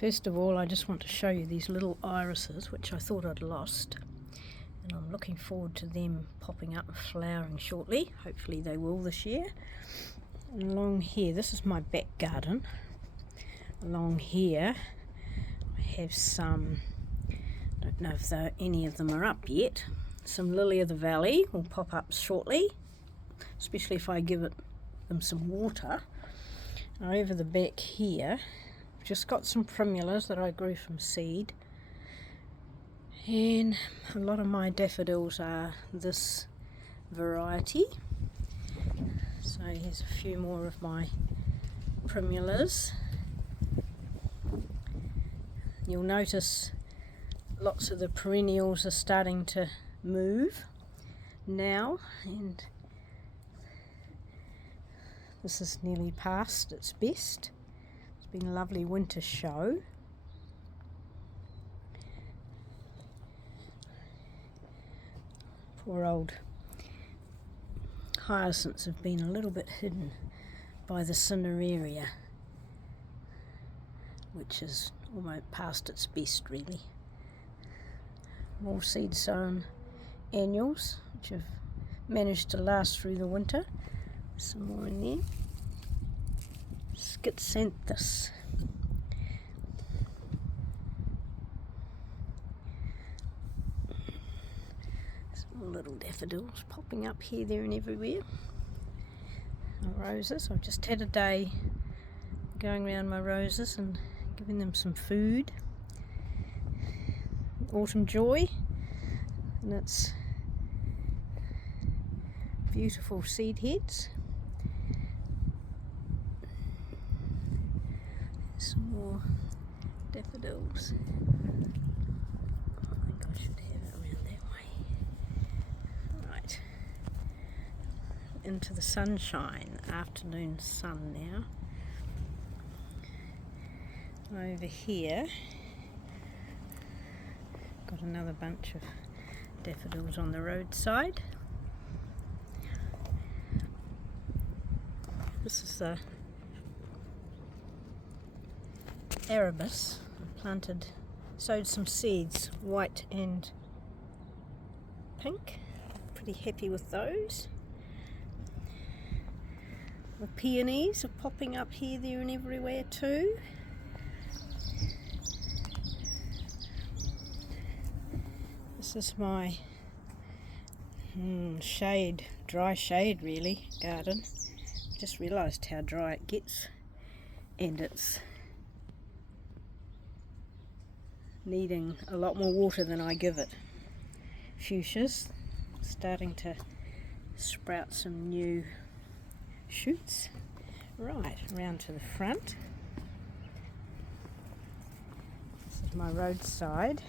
First of all, I just want to show you these little irises, which I thought I'd lost. And I'm looking forward to them popping up and flowering shortly. Hopefully they will this year. And along here, this is my back garden. Along here, I have some, I don't know if any of them are up yet. Some lily of the valley will pop up shortly, especially if I give them some water. Over the back here, I've just got some primulas that I grew from seed. And a lot of my daffodils are this variety. So here's a few more of my primulas. You'll notice lots of the perennials are starting to move now, and this is nearly past its best. It's been a lovely winter show. Poor old hyacinths have been a little bit hidden by the cineraria, which is almost past its best really. More seed sown annuals, which have managed to last through the winter. Some more in there. Schistosynthus. Some little daffodils popping up here, there and everywhere. Roses. I've just had a day going around my roses and giving them some food. Autumn Joy, and it's beautiful seed heads. Some more daffodils. I think I should have it around that way. Right, into the sunshine, afternoon sun now. Over here, got another bunch of daffodils on the roadside. This is the Arabis. I sowed some seeds, white and pink. Pretty happy with those. The peonies are popping up here, there and everywhere too. This is my dry shade really, garden. Just realised how dry it gets, and it's needing a lot more water than I give it. Fuchsias starting to sprout some new shoots. Right, around to the front. This is my roadside.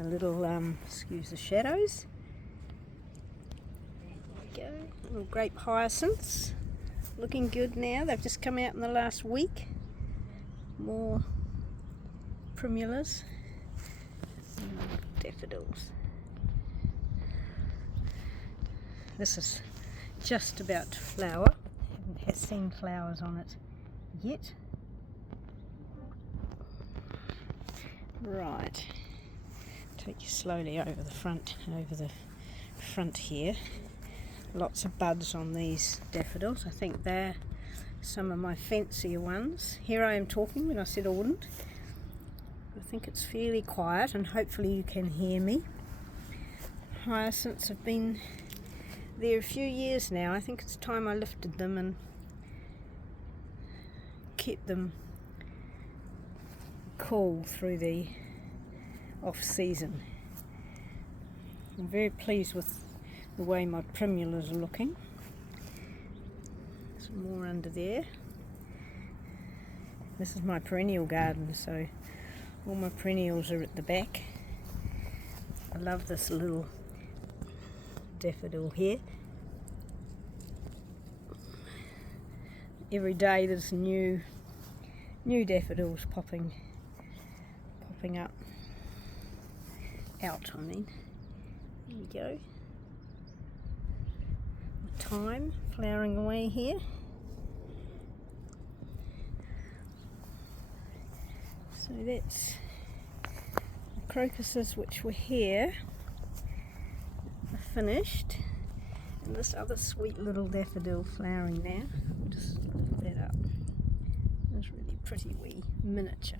A little, excuse the shadows. There we go. Little grape hyacinths. Looking good now. They've just come out in the last week. More primulas. Daffodils. This is just about to flower. Haven't seen flowers on it yet. Right. Take you slowly over the front here. Lots of buds on these daffodils. I think they're some of my fancier ones. Here I am talking when I said I wouldn't. I think it's fairly quiet and hopefully you can hear me. Hyacinths have been there a few years now. I think it's time I lifted them and kept them cool through the off season. I'm very pleased with the way my primulas are looking. Some more under there. This is my perennial garden, so all my perennials are at the back. I love this little daffodil here. Every day there's new daffodils popping up. There we go. Thyme flowering away here. So that's the crocuses which were here are finished, and this other sweet little daffodil flowering now. I'll just lift that up. It's really pretty wee miniature.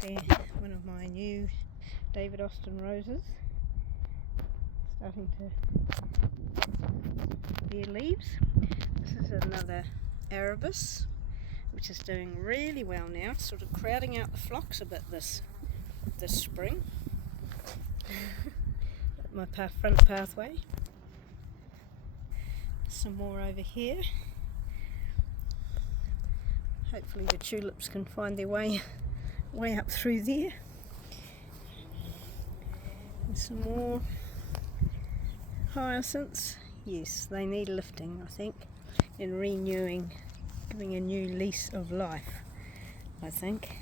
There, one of my new David Austin roses, starting to bear leaves. This is another Arabis, which is doing really well now. It's sort of crowding out the phlox a bit this spring. My front pathway. Some more over here. Hopefully the tulips can find their way up through there. And some more hyacinths. Yes, they need lifting, I think, and renewing, giving a new lease of life, I think.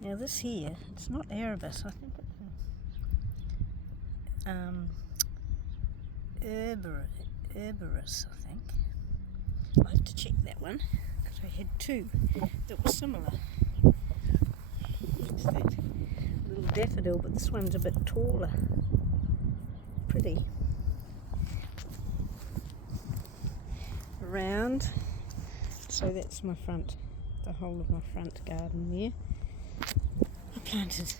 Now this here, it's not Arabis, I think it's Herbaris, I think. I'll have to check that one, because I had two that were similar. It's that little daffodil, but this one's a bit taller. Pretty. Around, so that's my front, the whole of my front garden there. I planted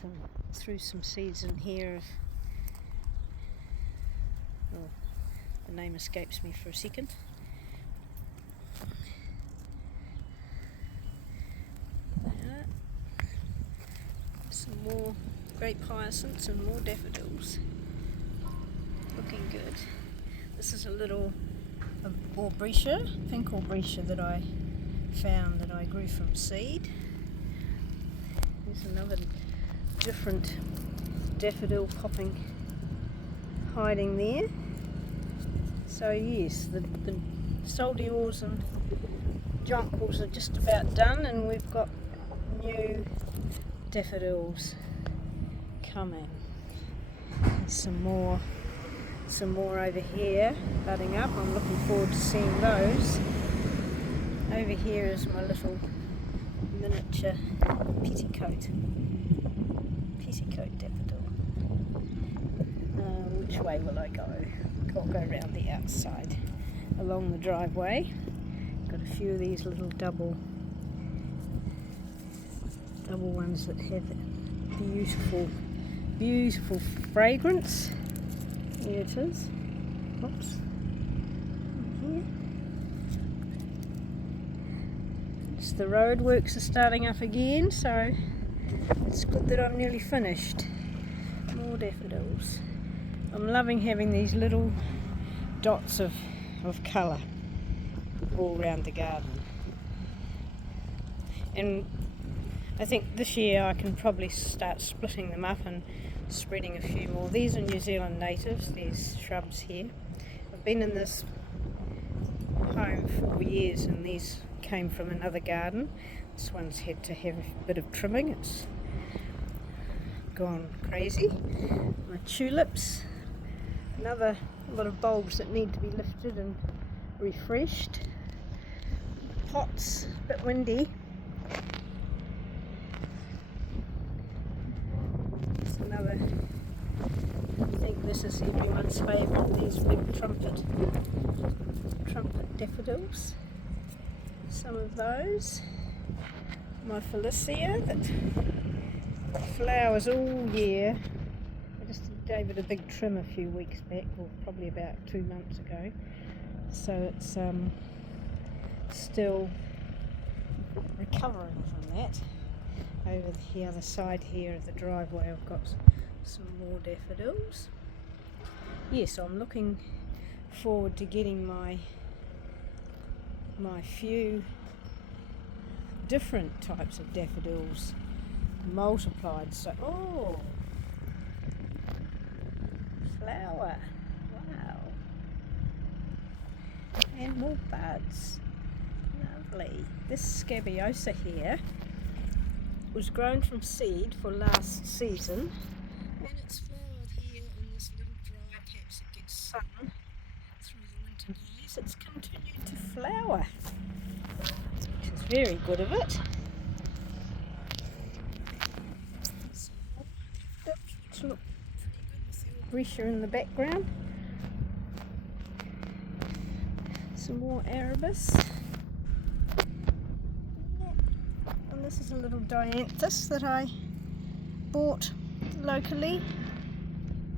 threw some seeds in here of, well, the name escapes me for a second. Some more grape hyacinths and more daffodils. Looking good. This is a little Aubrietia, pink Aubrietia that I found that I grew from seed. There's another different daffodil popping, hiding there. So yes, the soldiers and jonquils are just about done, and we've got new daffodils coming. There's some more over here budding up. I'm looking forward to seeing those. Over here is my little miniature petticoat daffodil. Which way will I go? I'll go around the outside along the driveway. Got a few of these little double ones that have beautiful fragrance. Here it is. Oops. Here. The road works are starting up again, so it's good that I'm nearly finished. More daffodils. I'm loving having these little dots of colour all around the garden. And I think this year I can probably start splitting them up and spreading a few more. These are New Zealand natives, these shrubs here. I've been in this home 4 years, and these came from another garden. This one's had to have a bit of trimming. It's gone crazy. My tulips, another lot of bulbs that need to be lifted and refreshed. Pots, a bit windy. It's another, I think this is everyone's favourite, these big trumpet daffodils. Some of those. My Felicia that flowers all year. I just gave it a big trim a few weeks back, or probably about 2 months ago. So it's still recovering from that. Over the other side here of the driveway I've got some more daffodils. Yes, I'm looking forward to getting my few different types of daffodils multiplied. So, oh, flower, wow, and more buds, lovely. This Scabiosa here was grown from seed for last season, and it's flowered here in this little dry patch that gets sun through the winter days. It's continued to flower, which is very good of it. Which look Brescia in the background. Some more Arabis. And this is a little dianthus that I bought locally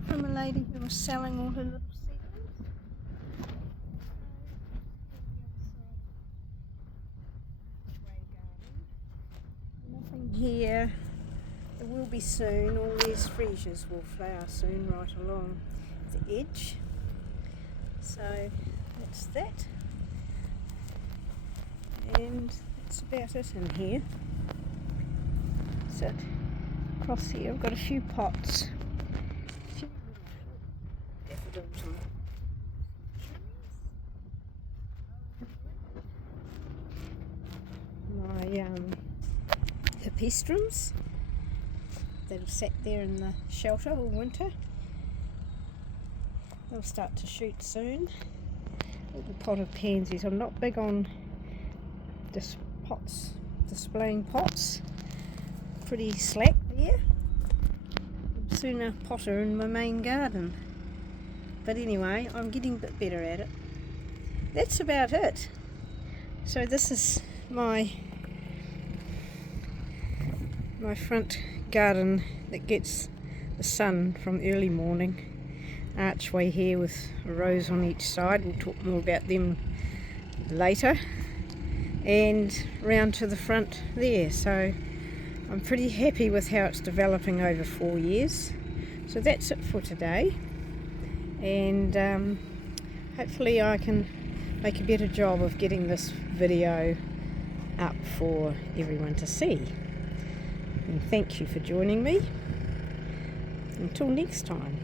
from a lady who was selling all her little seedlings. Nothing here. It will be soon. All these freesias will flower soon right along the edge. So that's that. And that's about it in here. So across here I've got a few pots. A few daffodils on. My epistrums that have sat there in the shelter all winter. They'll start to shoot soon. A little pot of pansies. I'm not big on displaying pots. Pretty slack there. I'm soon a potter in my main garden. But anyway, I'm getting a bit better at it. That's about it. So this is my front garden that gets the sun from early morning. Archway here with a rose on each side. We'll talk more about them later. And round to the front there. So I'm pretty happy with how it's developing over 4 years. So that's it for today. And hopefully I can make a better job of getting this video up for everyone to see. And thank you for joining me. Until next time.